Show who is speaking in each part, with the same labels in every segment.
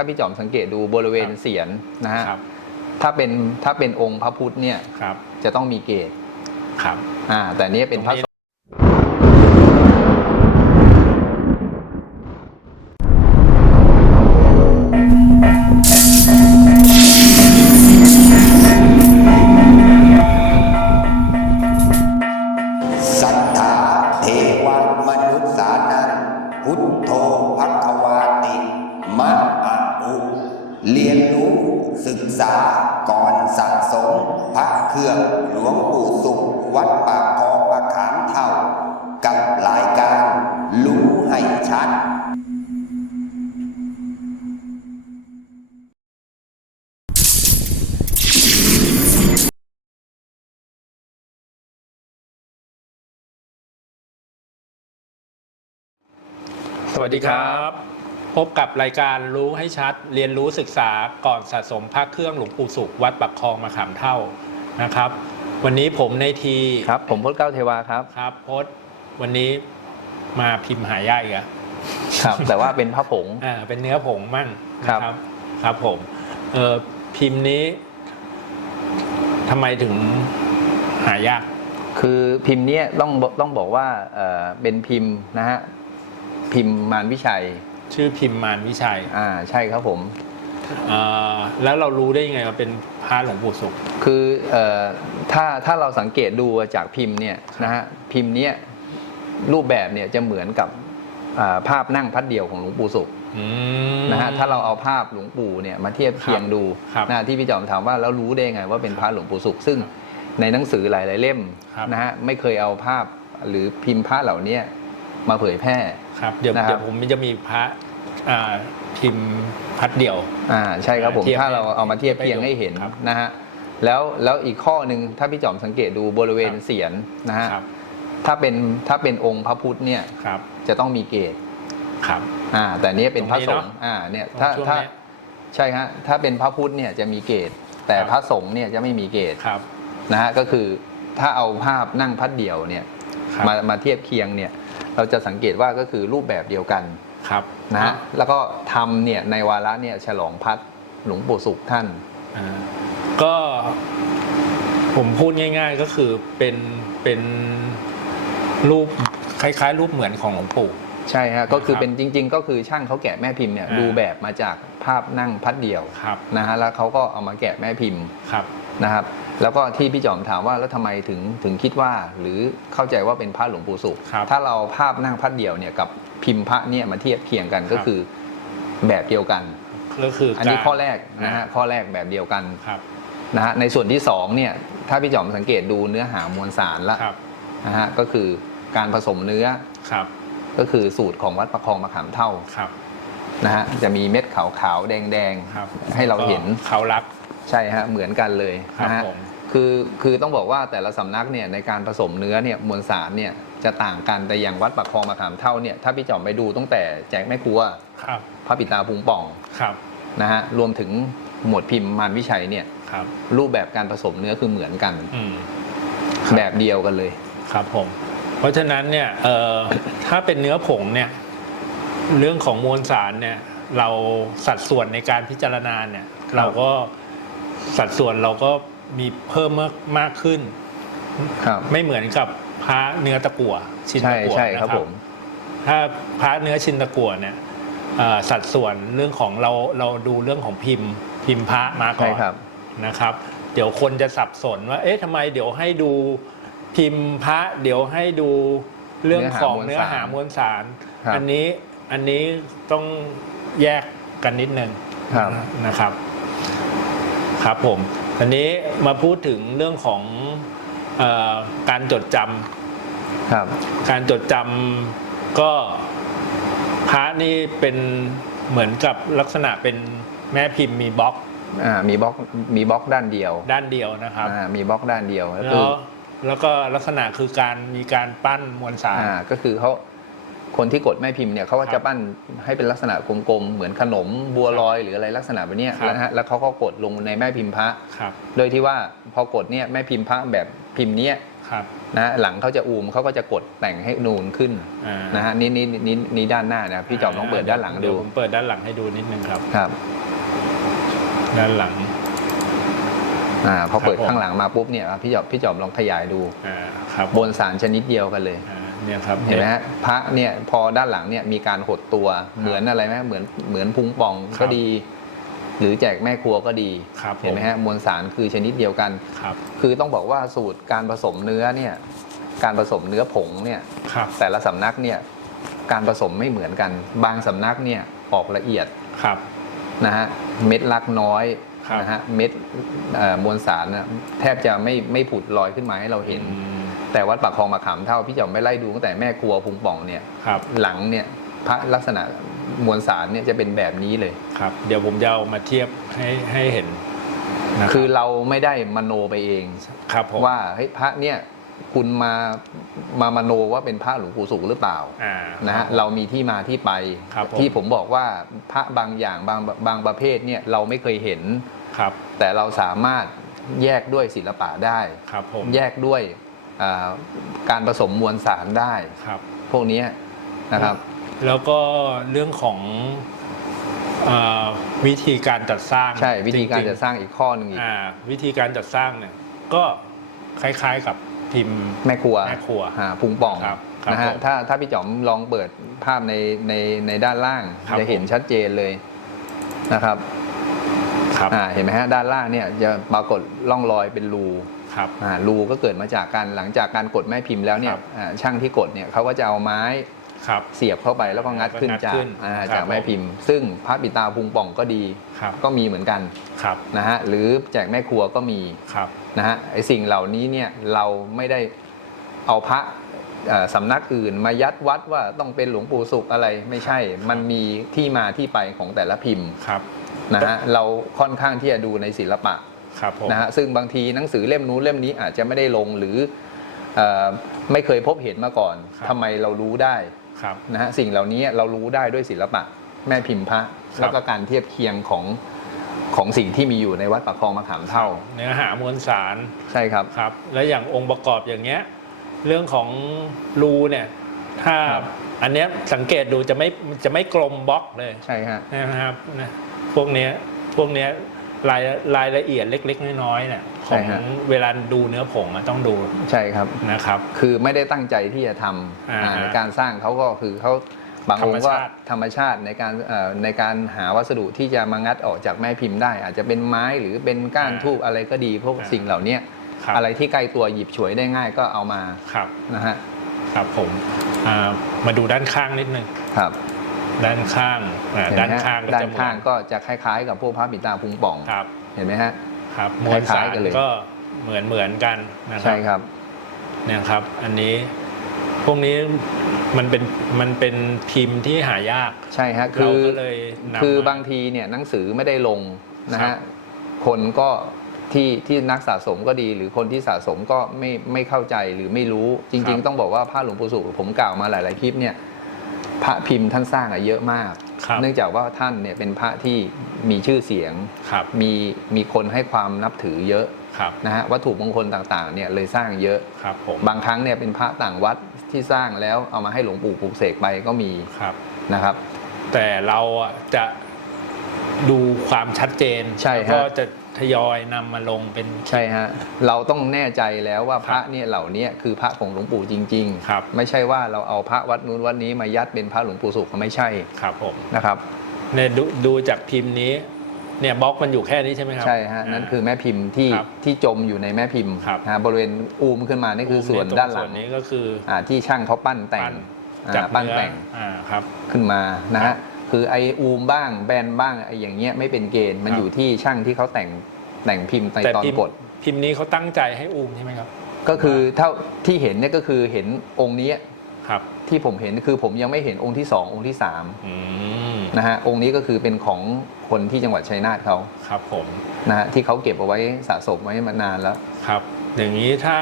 Speaker 1: าพี่จอมสังเกตดูบริเวณ
Speaker 2: ครับ
Speaker 1: เสียนนะฮะ
Speaker 2: ครับ
Speaker 1: ถ้าเป็นถ้าเป็นองค์พระพุทธเนี่ย
Speaker 2: ครับ
Speaker 1: จะต้องมีเกศ
Speaker 2: ครับ
Speaker 1: อ่าแต่อันนี้เป็นพระ
Speaker 3: ษาก่อนสะสมพระเครื่องหลวงปู่สุข วัดปากคลองประขามเท่า กับรายการรู้ให้ชัด
Speaker 2: สวัสดีครับ พบกับรายการรู้ให้ชัด เรียนรู้ศึกษาก่อนสะสมพระเครื่องหลวงปู่สุขวัดปักคลองมาขามเท่านะครับ วันนี้ผมในที
Speaker 1: ครับ ผมพจน์เก้าเทวาครับ
Speaker 2: ครับพศวันนี้มาพิมพ์หายากอีกอะ
Speaker 1: ครับ แต่ว่าเป็นพระผง
Speaker 2: อ่าเป็นเนื้อผงมั่ง
Speaker 1: ครับ
Speaker 2: นะครับครับผมเออพิมพ์นี้ทำไมถึงหายาก
Speaker 1: คือพิมพ์เนี้ยต้องบอกต้องบอกว่าเอ่อเป็นพิมพ์นะฮะพิมพ์มารวิชัย
Speaker 2: ชื่อพิมพ์มารวิชัย
Speaker 1: อ่าใช่ครับผม
Speaker 2: เอ่อแล้วเรารู้ได้ยังไงว่าเป็นพระหลวงปู่สุข
Speaker 1: คือเอ่อถ้าถ้าเราสังเกตดูจากพิมพ์เนี่ยนะฮะพิมพ์เนี้ยรูปแบบเนี่ยจะเหมือนกับอ่าภาพนั่งพัดเดียวของหลวงปู่สุข
Speaker 2: อืม
Speaker 1: นะฮะถ้าเราเอาภาพหลวงปู่เนี่ยมาเทียบเคียงดู
Speaker 2: ครับ
Speaker 1: นะที่พี่จอมถามว่าแล้วรู้ได้ยังไงว่าเป็นพระหลวงปู่สุขซึ่งในหนังสือหลาย ๆ เล่ม
Speaker 2: ครับ
Speaker 1: นะฮะไม่เคยเอาภาพหรือพิมพ์พระเหล่าเนี้ย มาเผยแพร่
Speaker 2: ครับเดี๋ยว
Speaker 1: นะครับ
Speaker 2: เดี๋ยวผมจะมีพระอ่าพิมพ์พัดเดี่ยว
Speaker 1: อ่าใช่ครับผม
Speaker 2: เทียบ
Speaker 1: ถ้าเราเอามาเทียบ
Speaker 2: ให้
Speaker 1: เคียงให้เห็น
Speaker 2: ครับ
Speaker 1: นะฮะแล้วแล้วอีกข้อหนึ่งถ้าพี่จอมสังเกตดูบริเวณเสียนนะฮะ
Speaker 2: ครับ
Speaker 1: ถ้าเป็นถ้าเป็นองค์พระพุทธเนี่ย
Speaker 2: ครับ
Speaker 1: จะต้องมีเกศ
Speaker 2: ครับ
Speaker 1: อ่าแต่เนี้ยเป็นพระสง
Speaker 2: ตรงนี้
Speaker 1: ฆ์
Speaker 2: เนอะ
Speaker 1: อ่าเนี่ยถ้า
Speaker 2: ช่วง
Speaker 1: ถ้า
Speaker 2: เนี้ย
Speaker 1: ใช่ฮะถ้าเป็นพระพุทธเนี่ยจะมีเกศแต่
Speaker 2: ครับ
Speaker 1: พระสงฆ์เนี่ยจะไม่มีเกศ
Speaker 2: ครับ
Speaker 1: นะฮะก็คือถ้าเอาภาพนั่งพัดเดี่ยวเนี่ย
Speaker 2: ครับ
Speaker 1: มามาเทียบเคียงเนี่ย เราจะสังเกตว่าก็คือรูปแบบเดียวกัน
Speaker 2: ครับ
Speaker 1: นะฮะแล้วก็ทำเนี่ยในวาระเนี่ยฉลองพัดหลวงปู่สุขท่าน
Speaker 2: อ่าก็ผมพูดง่าย ๆ ก็คือเป็นเป็นรูปคล้าย ๆ รูปเหมือนของหลวงปู่
Speaker 1: ใช่ฮะก็คือ
Speaker 2: นะครับ
Speaker 1: เป็นจริง ๆ ก็คือช่างเขาแกะแม่พิมพ์เนี่ย
Speaker 2: อ่า
Speaker 1: ดูแบบมาจากภาพนั่งพัดเดี่ยว
Speaker 2: ครับ
Speaker 1: นะฮะแล้วเขาก็เอามาแกะแม่พิมพ์
Speaker 2: ครับ
Speaker 1: นะครับ แล้วก็ที่พี่จอมถามว่าแล้วทำไมถึงถึงคิดว่า หรือเข้าใจว่าเป็นพระหลวงปู่สุข
Speaker 2: ครับ
Speaker 1: ถ้าเราภาพนั่งพัดเดี่ยวเนี่ยกับพิมพ์พระเนี่ยมาเทียบเคียงกันก็
Speaker 2: ครับ
Speaker 1: คือแบบเดียวกัน
Speaker 2: ก็คือ
Speaker 1: อั
Speaker 2: อั
Speaker 1: นนี้ข้อแรกนะฮะข้อแรกแบบเดียวกัน
Speaker 2: ครับ
Speaker 1: นะฮะในส่วนที่สองเนี่ยถ้าพี่จอมสังเกตดูเนื้อหามวลสารละ
Speaker 2: ครับ
Speaker 1: นะฮะก็คือการผสมเนื้อ
Speaker 2: ครับ
Speaker 1: ก็คือสูตรของวัดประคองมะขามเท่า
Speaker 2: ครับ
Speaker 1: นะฮะจะมีเม็ดขาวๆแดง
Speaker 2: ครับ
Speaker 1: ๆให้เราเห็น
Speaker 2: ก็เขารัก
Speaker 1: ใช่ฮะเหมือนกันเลย
Speaker 2: ครับ
Speaker 1: นะฮะ
Speaker 2: ผม
Speaker 1: คือคือต้องบอกว่าแต่ละสำนักเนี่ยในการผสมเนื้อเนี่ยมวลสารเนี่ยจะต่างกันแต่อย่างวัดประคองมะขามเท่าเนี่ยถ้าพี่จอมไปดูตั้งแต่แจกแม่ครัว
Speaker 2: ครับ
Speaker 1: พระปิตาพุงป่อง
Speaker 2: ครับ
Speaker 1: นะฮะรวมถึงหมวดพิมพ์มารวิชัยเนี่ย
Speaker 2: ครับ
Speaker 1: รูปแบบการผสมเนื้อคือเหมือนกัน
Speaker 2: อืม
Speaker 1: แบบเดียวกันเลย
Speaker 2: ครับผม เพราะฉะนั้นเนี่ยเอ่อถ้าเป็นเนื้อผงเนี่ยเรื่องของมวลสารเนี่ยเราสัดส่วนในการพิจารณาเนี่ยเราก็สัดส่วนเราก็มีเพิ่มมากมากขึ้น
Speaker 1: ครับ
Speaker 2: ไม่เหมือนกับพระเนื้อตะกั่วชิน
Speaker 1: ใช่
Speaker 2: ตะกั่ว
Speaker 1: ใช่
Speaker 2: นะครับ
Speaker 1: ผม
Speaker 2: ถ้าพระเนื้อชินตะกั่วเนี่ยเอ่อสัดส่วนเรื่องของเราเราดูเรื่องของพิมพ์ พิมพ์พระมาก่
Speaker 1: ใช่
Speaker 2: อน
Speaker 1: ครับ
Speaker 2: นะครับ เดี๋ยวคนจะสับสนว่า เอ๊ะทำไมเดี๋ยวให้ดู พิมพ์พระเดี๋ยวให้ดูเรื่องของ
Speaker 1: เนื้
Speaker 2: เนื้
Speaker 1: อ
Speaker 2: อ
Speaker 1: หา
Speaker 2: หามม
Speaker 1: ว
Speaker 2: ว
Speaker 1: ล
Speaker 2: ล
Speaker 1: สา
Speaker 2: สารร
Speaker 1: ครับ
Speaker 2: อันนี้อันนี้ต้องแยกกันนิดนึง
Speaker 1: ครับ
Speaker 2: นะครับ ครับผมอันนี้มาพูดถึงเรื่องของเออการจดจำ
Speaker 1: ครับ
Speaker 2: การจดจำก็พระนี่เป็นเหมือนกับลักษณะเป็นแม่พิมพ์มีบล็อก
Speaker 1: อ่ามีบล็อกมีบล็อกด้านเดียว
Speaker 2: ด้านเดียวนะครับ
Speaker 1: อ่ามีบล็อกด้านเดียวก็
Speaker 2: แล้
Speaker 1: คือ
Speaker 2: ว แล้วก็ลักษณะคือการมีการปั้นมวลสาร
Speaker 1: อ่าก็คือเขาคนที่กดแม่พิมพ์เนี่ยเขาก็
Speaker 2: ครั
Speaker 1: จะ
Speaker 2: บ
Speaker 1: ปั้นให้เป็นลักษณะกลมๆเหมือนขนมบัวลอยหรืออะไรลักษณะแบบเนี้ย
Speaker 2: ครับ
Speaker 1: แล้วนะฮะแล้วเขาก็กดลงในแม่พิมพ์พระ
Speaker 2: ครับ
Speaker 1: โดยที่ว่าพอกดเนี่ยแม่พิมพ์พระแบบพิมพ์เนี้ย
Speaker 2: ครับ
Speaker 1: นะฮะหลังเขาจะอูมเขาก็จะกดแต่งให้นูนขึ้น
Speaker 2: อ่า
Speaker 1: นะฮะนี่นี่นี่นี่ด้านหน้านะครับพี่จอมลองเปิดด้านหลัง
Speaker 2: เดี๋
Speaker 1: ดู
Speaker 2: ยวผมเปิดด้านหลังให้ดูนิดนึงครับ
Speaker 1: ครับ
Speaker 2: ด้านหลัง
Speaker 1: อ่าพอเปิด
Speaker 2: ครับผม
Speaker 1: ข้างหลังมาปุ๊บเนี่ยพี่จอมพี่จอมลองขยายดู
Speaker 2: อ่าครับ
Speaker 1: บนสารชนิดเดียวกันเลย
Speaker 2: อ่าเนี่ยครับ
Speaker 1: เห็นไหมฮะพระเนี่ยพอด้านหลังเนี่ยมีการหดตัวเหมือนอะไรไหมเหมือนเหมือนพุงป่องก็ดี หรือแจกแม่ครัวก็ดี
Speaker 2: ครับ
Speaker 1: เห็นไหมฮะมวลสารคือชนิดเดียวกัน
Speaker 2: ครับ
Speaker 1: คือต้องบอกว่าสูตรการผสมเนื้อเนี่ยการผสมเนื้อผงเนี่ย
Speaker 2: ครับ
Speaker 1: แต่ละสำนักเนี่ยการผสมไม่เหมือนกัน บางสำนักเนี่ยออกละเอียด
Speaker 2: ครับ
Speaker 1: นะฮะเม็ดลักน้อย
Speaker 2: ครับ
Speaker 1: นะฮะเม็ดเอ่อมวลสารน่ะแทบจะไม่ไม่ผุดลอยขึ้นมาให้เราเห็น
Speaker 2: อืม
Speaker 1: แต่วัดปากคลองมาขามเท่าพี่จอมไม่ไล่ดูตั้งแต่แม่ครัวพุงป่องเนี่ย
Speaker 2: ครับ
Speaker 1: หลังเนี่ยพระลักษณะมวลสารเนี่ยจะเป็นแบบนี้เลย
Speaker 2: ครับ เดี๋ยวผมจะเอามาเทียบให้ให้เห็นนะรับ
Speaker 1: คือเราไม่ได้มโนไปเอง
Speaker 2: ครับผม
Speaker 1: ว่าเฮ้ยพระเนี่ยคุณมามามโนว่าเป็นพระหลวงปู่สุขหรือเปล่า
Speaker 2: อ่า
Speaker 1: นะ
Speaker 2: ค
Speaker 1: ฮะ
Speaker 2: บผม
Speaker 1: เรามีที่มาที่ไป
Speaker 2: ครับผม
Speaker 1: ที่ผมบอกว่าพระบางอย่างบางบางประเภทเนี่ยเราไม่เคยเห็น
Speaker 2: ครับ
Speaker 1: แต่เราสามารถแยกด้วยศิลปะได้
Speaker 2: ครับผม
Speaker 1: แยกด้วยอ่าการผสมมวลสารได้
Speaker 2: ครับ
Speaker 1: พวกเนี้ยนะครับ
Speaker 2: แล้วก็เรื่องของเออวิธีการจัดสร้าง
Speaker 1: ใช่วิธีการ
Speaker 2: จๆ
Speaker 1: จะสร้างอีกข้อหนึ่งอีก
Speaker 2: อ่าวิธีการจัดสร้างเนี่ยก็คล้ายๆกับพิมพ์
Speaker 1: แม่ครัว
Speaker 2: แม่ครัว
Speaker 1: อ่าพุงป่อง
Speaker 2: ครับครับ
Speaker 1: นะฮะ
Speaker 2: ผม
Speaker 1: ถ้าถ้าพี่จอมลองเปิดภาพในในในด้านล่าง
Speaker 2: ครับ
Speaker 1: จะเห็น
Speaker 2: ผม
Speaker 1: ชัดเจนเลยนะครับ
Speaker 2: ครับ
Speaker 1: อ่าเห็นไหมฮะด้านล่างเนี่ยจะปรากฏร่องรอยเป็นรู
Speaker 2: ครับ
Speaker 1: อ่ารูก็เกิดมาจากการหลังจากการกดแม่พิมพ์แล้วเนี่
Speaker 2: ค
Speaker 1: ย
Speaker 2: รับ
Speaker 1: อ่าช่างที่กดเนี่ยเขาก็จะเอาไม้
Speaker 2: ครับ
Speaker 1: เสียบเข้าไปแล้วก็งัดขึ้น
Speaker 2: งัด
Speaker 1: จาก
Speaker 2: ขึ้น
Speaker 1: อ่า
Speaker 2: ครับ
Speaker 1: จากแม่พิมพ์ ซึ่งพระปิดตาพุงป่องก็ดี
Speaker 2: ครับ
Speaker 1: ก็มีเหมือนกัน
Speaker 2: ครับ
Speaker 1: นะฮะหรือแจกแม่ครัวก็มี
Speaker 2: ครับ
Speaker 1: นะฮะไอสิ่งเหล่านี้เนี่ยเราไม่ได้เอาพระเอ่อสำนักอื่นมายัดวัดว่าต้องเป็นหลวงปู่สุขอะไรไม่ใช่ มันมีที่มาที่ไปของแต่ละพิมพ์
Speaker 2: ครับ
Speaker 1: นะฮะเราค่อนข้างที่จะดูในศิลปะ
Speaker 2: ครับผม
Speaker 1: นะฮะซึ่งบางทีหนังสือเล่มนู้นเล่มนี้อาจจะไม่ได้ลงหรือเออไม่เคยพบเห็นมาก่อนทำไมเรารู้ได้
Speaker 2: ครับ
Speaker 1: นะฮะสิ่งเหล่านี้เรารู้ได้ด้วยศิลปะแม่พิมพ์พระ
Speaker 2: ครับ
Speaker 1: แล้วก็การเทียบเคียงของของสิ่งที่มีอยู่ในวัดปากคลองมะขามเท่า
Speaker 2: เนื้อหามวลสาร
Speaker 1: ใช่ครับ
Speaker 2: ครับ แล้วอย่างองค์ประกอบอย่างเงี้ย เรื่องของรูเนี่ย ถ้า
Speaker 1: ครับ
Speaker 2: อันเนี้ยสังเกตดูจะไม่จะไม่กลมบล็อกเลย
Speaker 1: ใช่ฮะ
Speaker 2: นะครับนะพวกเนี้ยพวกเนี้ยรายรายละเอียดเล็ก ๆ น้อยๆเนี่ยข
Speaker 1: ใช่
Speaker 2: อง
Speaker 1: ฮะ
Speaker 2: เวลาดูเนื้อผงอะต้องดู
Speaker 1: ใช่ครับ
Speaker 2: นะครับ
Speaker 1: คือไม่ได้ตั้งใจที่จะทำ
Speaker 2: อ่า
Speaker 1: อ่าในการสร้างเขาก็คือเขาบางองค์ก็
Speaker 2: ธรรมชาติ
Speaker 1: ธรรมชาติในการเอ่อในการหาวัสดุที่จะมางัดออกจากแม่พิมพ์ได้ อาจจะเป็นไม้หรือเป็นก้านทูบอะไรก็ดีพวกสิ่งเหล่านี้
Speaker 2: ครับ
Speaker 1: อะไรที่ใกล้ตัวหยิบฉวยได้ง่ายก็เอามา
Speaker 2: ครับ
Speaker 1: นะฮะ
Speaker 2: ครับผมอ่ามาดูด้านข้างนิดนึง
Speaker 1: ครับ
Speaker 2: ด้านข้างอ่า
Speaker 1: เห็นไหม
Speaker 2: ด้าน
Speaker 1: ฮะ
Speaker 2: ข้างก็
Speaker 1: ด้า
Speaker 2: จะ
Speaker 1: น
Speaker 2: เหมื
Speaker 1: ข้า
Speaker 2: องน
Speaker 1: ก็จะคล้าย ๆ กับพวกพระปิดตาพุงป่อง
Speaker 2: ครับ
Speaker 1: เห็นไหมฮะ
Speaker 2: ครับมวล
Speaker 1: คล้า
Speaker 2: สายร
Speaker 1: ๆกันเลย
Speaker 2: ก็เหมือนเหมือนกันนะครั
Speaker 1: ใช่ครับ
Speaker 2: เนี่ยครับ อันนี้พวกนี้มันเป็นมันเป็นพิมพ์ที่หายาก
Speaker 1: ใช่ฮะคื
Speaker 2: เรา
Speaker 1: อ
Speaker 2: ก็เลยนำ
Speaker 1: คือ
Speaker 2: มา
Speaker 1: บางทีเนี่ยหนังสือไม่ได้ลงนะ
Speaker 2: ครั
Speaker 1: ฮะ
Speaker 2: บ
Speaker 1: คนก็ ที่ที่นักสะสมก็ดี หรือคนที่สะสมก็ไม่ไม่เข้าใจหรือไม่รู้จริง ๆ ต้องบอกว่าพระหลวงปู่สุขผมกล่าวมาหลาย ๆ คลิปเนี่ยพระพิมพ์ท่านสร้างอะเยอะมาก
Speaker 2: ครับ
Speaker 1: เนื่องจากว่าท่านเนี่ยเป็นพระที่มีชื่อเสียง
Speaker 2: ครับ
Speaker 1: มีมีคนให้ความนับถือเยอะ
Speaker 2: ครับ
Speaker 1: นะฮะวัตถุมงคลต่างๆเนี่ยเลยสร้างเยอะ
Speaker 2: ครับผม
Speaker 1: บางครั้งเนี่ยเป็นพระต่างวัดที่สร้างแล้วเอามาให้หลวงปู่ปลูกเสกไปก็มี
Speaker 2: ครับ
Speaker 1: นะครับ
Speaker 2: แต่เราอะจะดูความชัดเจน
Speaker 1: ใช่ฮะ
Speaker 2: แล้วก็จะ ทยอยนำมาลงเป็น
Speaker 1: ใช่ฮะเราต้องแน่ใจแล้วว่าพ
Speaker 2: ครั
Speaker 1: ระ
Speaker 2: บ
Speaker 1: เนี่ยเหล่านี้คือพระของหลวงปู่จริง
Speaker 2: ครับ
Speaker 1: ไม่ใช่ว่าเราเอาพระวัดนู้นวัดนี้มายัดเป็นพระหลวงปู่สุขไม่ใช่
Speaker 2: ครับผม
Speaker 1: นะครับ
Speaker 2: เนี่ยดูดูจากพิมพ์นี้ เนี่ยบล็อกมันอยู่แค่นี้ใช่ไหมครับ
Speaker 1: ใช่ฮะนั่นคือแม่พิมพ์ที่
Speaker 2: ครับ
Speaker 1: ที่จมอยู่ในแม่พิมพ์
Speaker 2: ครับ
Speaker 1: นะฮะบริเวณอูมขึ้นมานี่คือส่วน
Speaker 2: ตรง
Speaker 1: ด้านหลั
Speaker 2: ส่
Speaker 1: ง
Speaker 2: วนนี้ก็คือ
Speaker 1: อ่าที่ช่างเขาปั้นแต่ง
Speaker 2: ปั้นจาก
Speaker 1: อ่าปั้น
Speaker 2: เนื้อ
Speaker 1: แต่ง
Speaker 2: อ่าครับ
Speaker 1: ขึ้นมานะ
Speaker 2: ครั
Speaker 1: ฮะ
Speaker 2: บ
Speaker 1: คือไออูมบ้างแบนบ้างไออย่างเงี้ยไม่เป็นเกณฑ์มัน
Speaker 2: ครับ
Speaker 1: อยู่ที่ช่างที่เขาแต่งแต่งพิมพ์ใน
Speaker 2: แต่
Speaker 1: ตอน
Speaker 2: พิมพ์
Speaker 1: กด
Speaker 2: พิมพ์นี้เขาตั้งใจให้อุ้มใช่ไหมครับ
Speaker 1: ก็คือเท่าที่เห็นเนี่ยก็คือเห็นองค์นี้
Speaker 2: ครับ
Speaker 1: ที่ผมเห็นคือผมยังไม่เห็นองค์ที่สององค์ที่สาม
Speaker 2: อืม
Speaker 1: นะฮะองค์นี้ก็คือเป็นของคนที่จังหวัดชัยนาทเขา
Speaker 2: ครับผม
Speaker 1: นะฮะที่เขาเก็บเอาไว้สะสมไว้มานานแล้ว
Speaker 2: ครับ อย่างนี้ถ้า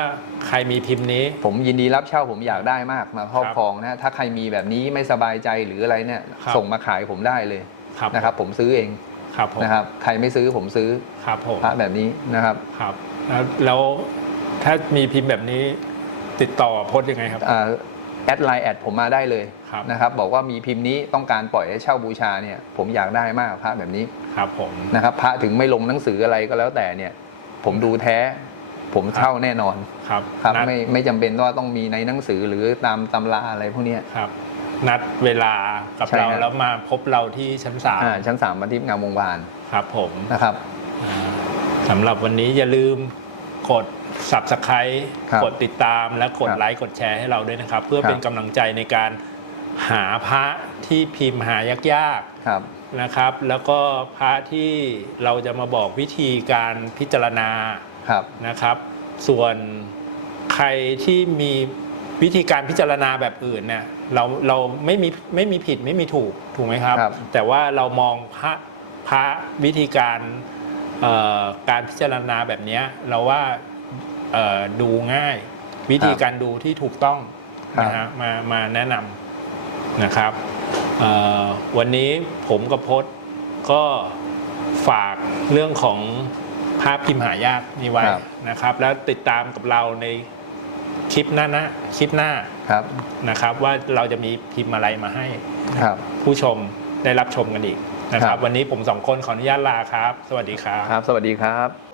Speaker 2: ใครมีพิมพ์นี้
Speaker 1: ผมยินดีรับเช่าผมอยากได้มากมาครอบ
Speaker 2: ครับ
Speaker 1: ครองนะฮะถ้าใครมีแบบนี้ไม่สบายใจหรืออะไรเนี่ย
Speaker 2: ครับ
Speaker 1: ส่งมาขายผมได้เลย
Speaker 2: ครับ
Speaker 1: นะครับ ผมซื้อเอง
Speaker 2: ครับผม
Speaker 1: นะครับ ใครไม่ซื้อผมซื้อ
Speaker 2: ครับผม
Speaker 1: พระแบบนี้นะครับ
Speaker 2: ครับแล้วแล้วถ้ามีพิมพ์แบบนี้ติดต่อพจน์ยังไงครับ
Speaker 1: อ่าแอดไลน์แอดผมมาได้เลย
Speaker 2: ครับ
Speaker 1: นะครับ บอกว่ามีพิมพ์นี้ต้องการปล่อยให้เช่าบูชาเนี่ยผมอยากได้มากพระแบบนี้
Speaker 2: ครับผม
Speaker 1: นะครับพระถึงไม่ลงหนังสืออะไรก็แล้วแต่เนี่ย ผมดูแท้ ผมเช่าแน่นอน
Speaker 2: ครับ
Speaker 1: ครับ
Speaker 2: นัด
Speaker 1: ไม่ไม่จำเป็นว่าต้องมีในหนังสือหรือตามตำราอะไรพวกเนี้ย
Speaker 2: ครับ นัดเวลากับ
Speaker 1: ใช่
Speaker 2: เรา
Speaker 1: ครับ
Speaker 2: แล้วมาพบเราที่ชั้นสาม
Speaker 1: อ่าชั้นสามบันทิพย์งามวงวาน
Speaker 2: ครับผม
Speaker 1: นะครับ
Speaker 2: อ่าสำหรับวันนี้อย่าลืมกด subscribe
Speaker 1: ครับ
Speaker 2: กดติดตามและกด
Speaker 1: ครับ
Speaker 2: ไลค์กดแชร์ให้เราด้วยนะครับ เพื่อ
Speaker 1: ครับ
Speaker 2: เป็นกำลังใจในการหาพระที่พิมพ์หายาก
Speaker 1: ครับ
Speaker 2: ๆนะครับแล้วก็พระที่เราจะมาบอกวิธีการพิจารณา
Speaker 1: ครับ
Speaker 2: นะครับ ส่วนใครที่มีวิธีการพิจารณาแบบอื่นเนี่ยเราเราไม่มีไม่มีผิดไม่มีถูกถูกไหมครับ
Speaker 1: ครับ
Speaker 2: แต่ว่าเรามองพระพระวิธีการเอ่อการพิจารณาแบบเนี้ยเราว่าเอ่อดูง่าย วิธีการดูที่ถูกต้อง
Speaker 1: ครับ
Speaker 2: นะฮะมามาแนะนำนะครับเอ่อวันนี้ผมกับพจน์ก็ฝากเรื่องของ ภาพพิมพ์หายากนี้ไว้
Speaker 1: ครับ
Speaker 2: นะครับ แล้วติดตามกับเราในคลิปหน้านะคลิปหน้า
Speaker 1: ครับ
Speaker 2: นะครับ ว่าเราจะมีพิมพ์อะไรมาให้
Speaker 1: ครับ
Speaker 2: ผู้ชมได้รับชมกันอีกนะค
Speaker 1: ครั
Speaker 2: รับ
Speaker 1: บ
Speaker 2: วันนี้ผมสองคนขออนุญาตลาครับ สวัสดีครับ
Speaker 1: ครับ สวัสดีครับ